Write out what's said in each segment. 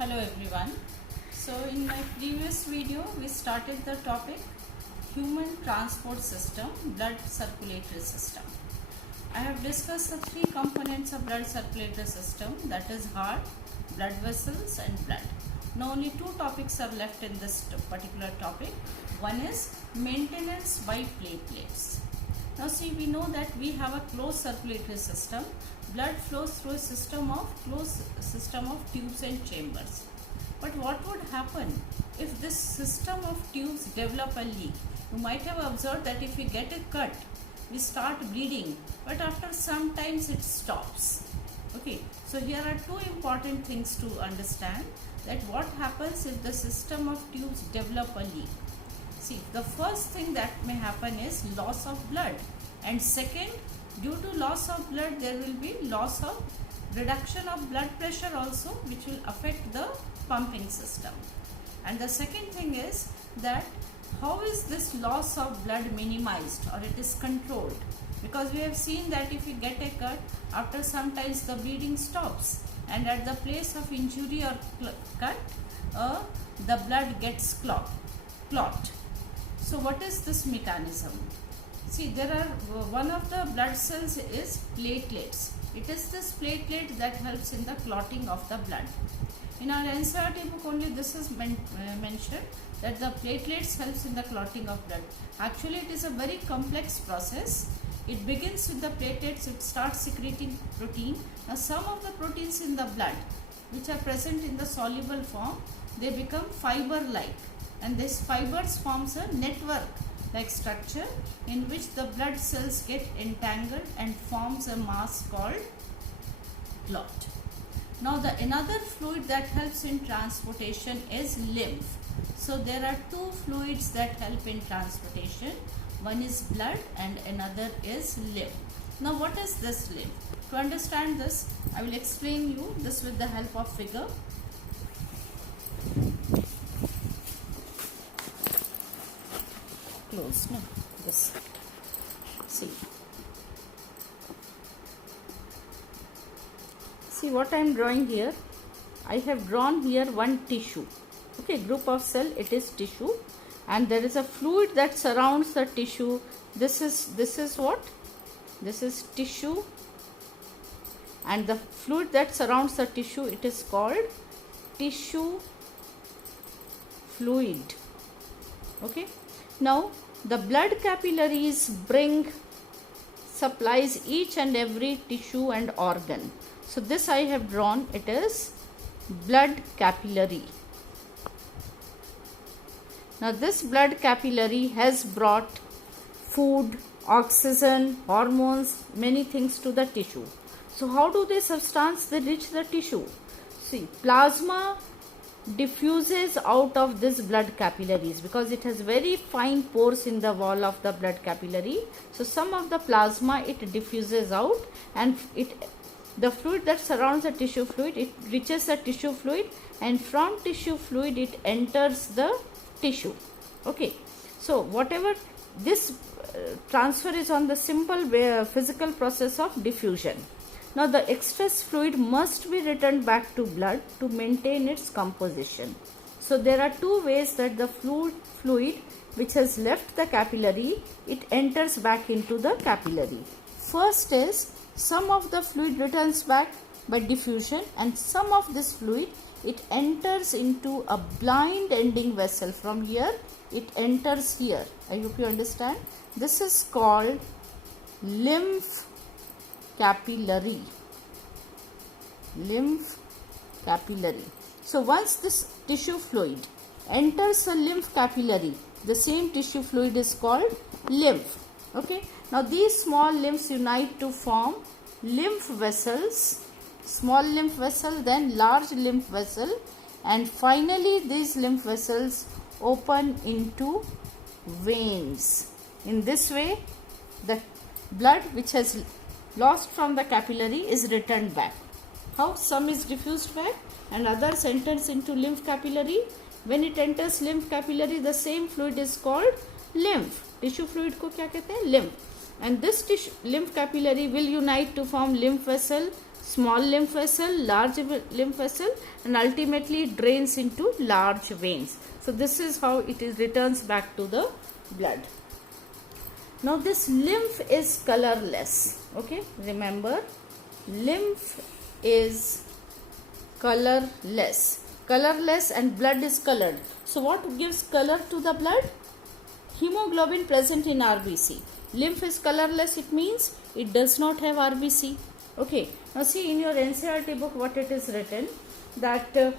Hello everyone. So in my previous video we started the topic human transport system, blood circulatory system. I have discussed the three components of blood circulatory system, that is heart, blood vessels and blood. Now only two topics are left in this particular topic. One is maintenance by platelets. Now see, we know that we have a closed circulatory system. Blood flows through a closed system of tubes and chambers. But what would happen if this system of tubes develop a leak? You might have observed that if we get a cut, we start bleeding, but after some times it stops. Okay, so here are two important things to understand, that what happens if the system of tubes develop a leak. See, the first thing that may happen is loss of blood, and second, due to loss of blood there will be reduction of blood pressure also, which will affect the pumping system. And the second thing is that how is this loss of blood minimized or it is controlled, because we have seen that if you get a cut, after some times the bleeding stops, and at the place of injury or cut the blood gets clot. So what is this mechanism? See, there are one of the blood cells is platelets. It is this platelet that helps in the clotting of the blood. In our NCERT book only this is mentioned, that the platelets helps in the clotting of blood. Actually it is a very complex process. It begins with the platelets, it starts secreting protein. Now some of the proteins in the blood which are present in the soluble form, they become fiber-like, and this fibers forms a network like structure in which the blood cells get entangled and forms a mass called clot. Now another fluid that helps in transportation is lymph. So there are two fluids that help in transportation. One is blood and another is lymph. Now what is this lymph? To understand this, I will explain you this with the help of figure. Close, no, this. See what I am drawing here. I have drawn here one tissue. Okay, group of cell, it is tissue, and there is a fluid that surrounds the tissue. This is what? This is tissue, and the fluid that surrounds the tissue, it is called tissue fluid. Okay. Now the blood capillaries supplies each and every tissue and organ. So this I have drawn, it is blood capillary. Now this blood capillary has brought food, oxygen, hormones, many things to the tissue. So how do they substance they reach the tissue? See, plasma diffuses out of this blood capillaries because it has very fine pores in the wall of the blood capillary. So some of the plasma it diffuses out, and the fluid that surrounds the tissue fluid, it reaches the tissue fluid, and from tissue fluid it enters the tissue. Okay, so whatever this transfer is on the simple physical process of diffusion. Now the excess fluid must be returned back to blood to maintain its composition. So there are two ways that the fluid which has left the capillary, it enters back into the capillary. First is, some of the fluid returns back by diffusion, and some of this fluid it enters into a blind ending vessel. From here it enters here. I hope you understand. This is called lymph capillary. Lymph capillary. So once this tissue fluid enters a lymph capillary, the same tissue fluid is called lymph. Okay. Now these small lymphs unite to form lymph vessels, small lymph vessel, then large lymph vessel, and finally these lymph vessels open into veins. In this way the blood which has lost from the capillary is returned back. How? Some is diffused back and others enters into lymph capillary. When it enters lymph capillary, the same fluid is called lymph. Tissue fluid को क्या कहते हैं? Lymph. And this lymph capillary will unite to form lymph vessel, small lymph vessel, large lymph vessel, and ultimately drains into large veins. So this is how it is returns back to the blood. Now this lymph is colorless. Okay, remember, lymph is colorless. Colorless and blood is colored. So what gives color to the blood? Hemoglobin present in RBC. Lymph is colorless, it means it does not have RBC. Okay, now see in your NCERT book what it is written, that through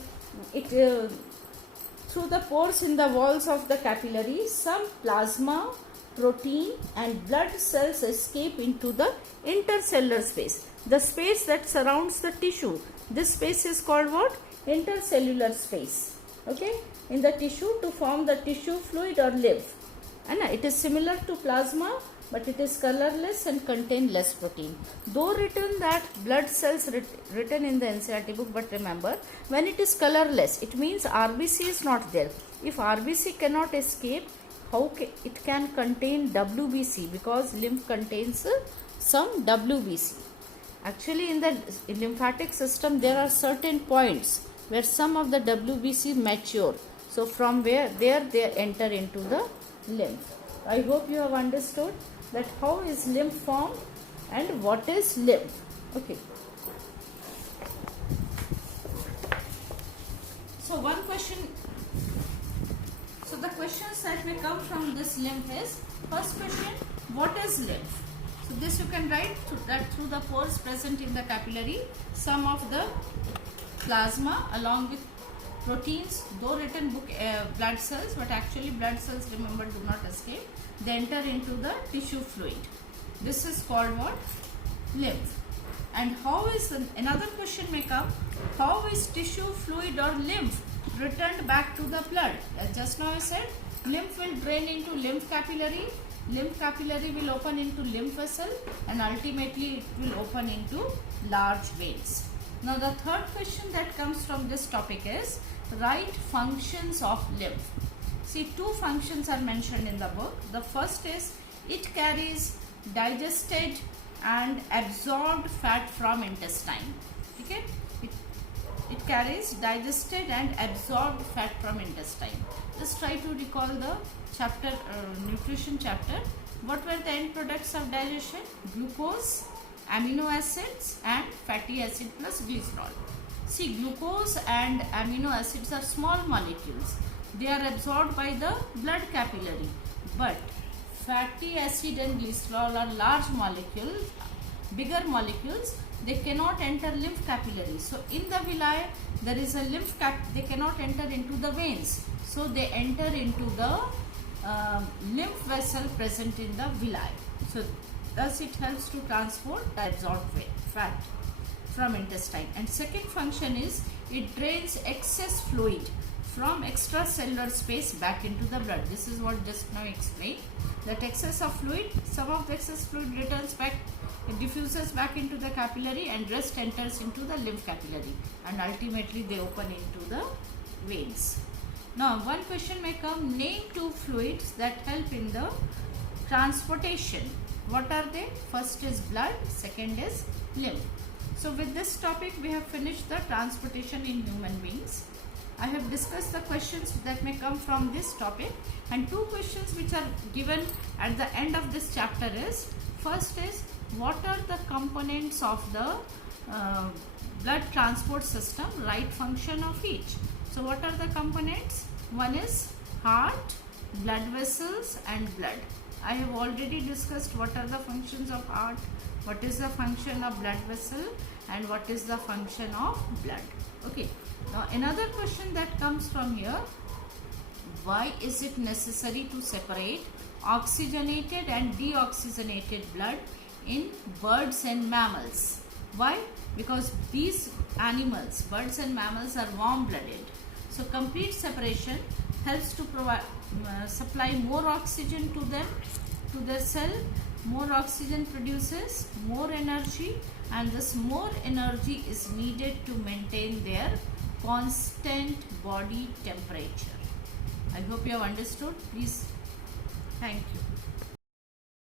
the pores in the walls of the capillary, some plasma, protein and blood cells escape into the intercellular space, the space that surrounds the tissue. This space is called what? Intercellular space. Okay, in the tissue, to form the tissue fluid or lymph. And it is similar to plasma, but it is colorless and contain less protein. Though written that blood cells written in the NCERT book, but remember, when it is colorless, it means RBC is not there. If RBC cannot escape, how it can contain WBC, because lymph contains some WBC. Actually, in the lymphatic system, there are certain points where some of the WBC mature. So from where there they enter into the lymph. I hope you have understood that how is lymph formed and what is lymph. Okay. So one question. So the questions that may come from this lymph is, first question, what is lymph? So this you can write through the pores present in the capillary, some of the plasma along with proteins, though written book blood cells, but actually blood cells, remember, do not escape. They enter into the tissue fluid. This is called what? Lymph. And how is, another question may come, how is tissue fluid or lymph returned back to the blood? As just now I said, lymph will drain into lymph capillary will open into lymph vessel, and ultimately it will open into large veins. Now the third question that comes from this topic is, write functions of lymph. See, two functions are mentioned in the book. The first is, it carries digested and absorbed fat from intestine. Okay, it carries digested and absorbed fat from intestine. Just try to recall the chapter, nutrition chapter. What were the end products of digestion? Glucose, amino acids and fatty acid plus glycerol. See, glucose and amino acids are small molecules. They are absorbed by the blood capillary. But fatty acid and glycerol are large molecules, bigger molecules. They cannot enter lymph capillary. So in the villi there is a lymph they cannot enter into the veins. So they enter into the lymph vessel present in the villi. So thus it helps to transport the absorbed fat from intestine. And second function is, it drains excess fluid from extracellular space back into the blood. This is what just now explained, that excess of fluid, some of the excess fluid returns back, it diffuses back into the capillary, and rest enters into the lymph capillary, and ultimately they open into the veins. Now one question may come, name two fluids that help in the transportation. What are they? First is blood, second is lymph. So with this topic we have finished the transportation in human beings. I have discussed the questions that may come from this topic, and two questions which are given at the end of this chapter is, first is, what are the components of the blood transport system? Write function of each. So what are the components? One is heart, blood vessels and blood. I have already discussed what are the functions of heart, what is the function of blood vessel and what is the function of blood. Okay. Now another question that comes from here, why is it necessary to separate oxygenated and deoxygenated blood in birds and mammals? Why? Because these animals, birds and mammals, are warm-blooded. So complete separation helps to provide supply more oxygen to them, to their cell. More oxygen produces more energy, and this more energy is needed to maintain their constant body temperature. I hope you have understood. Please, thank you.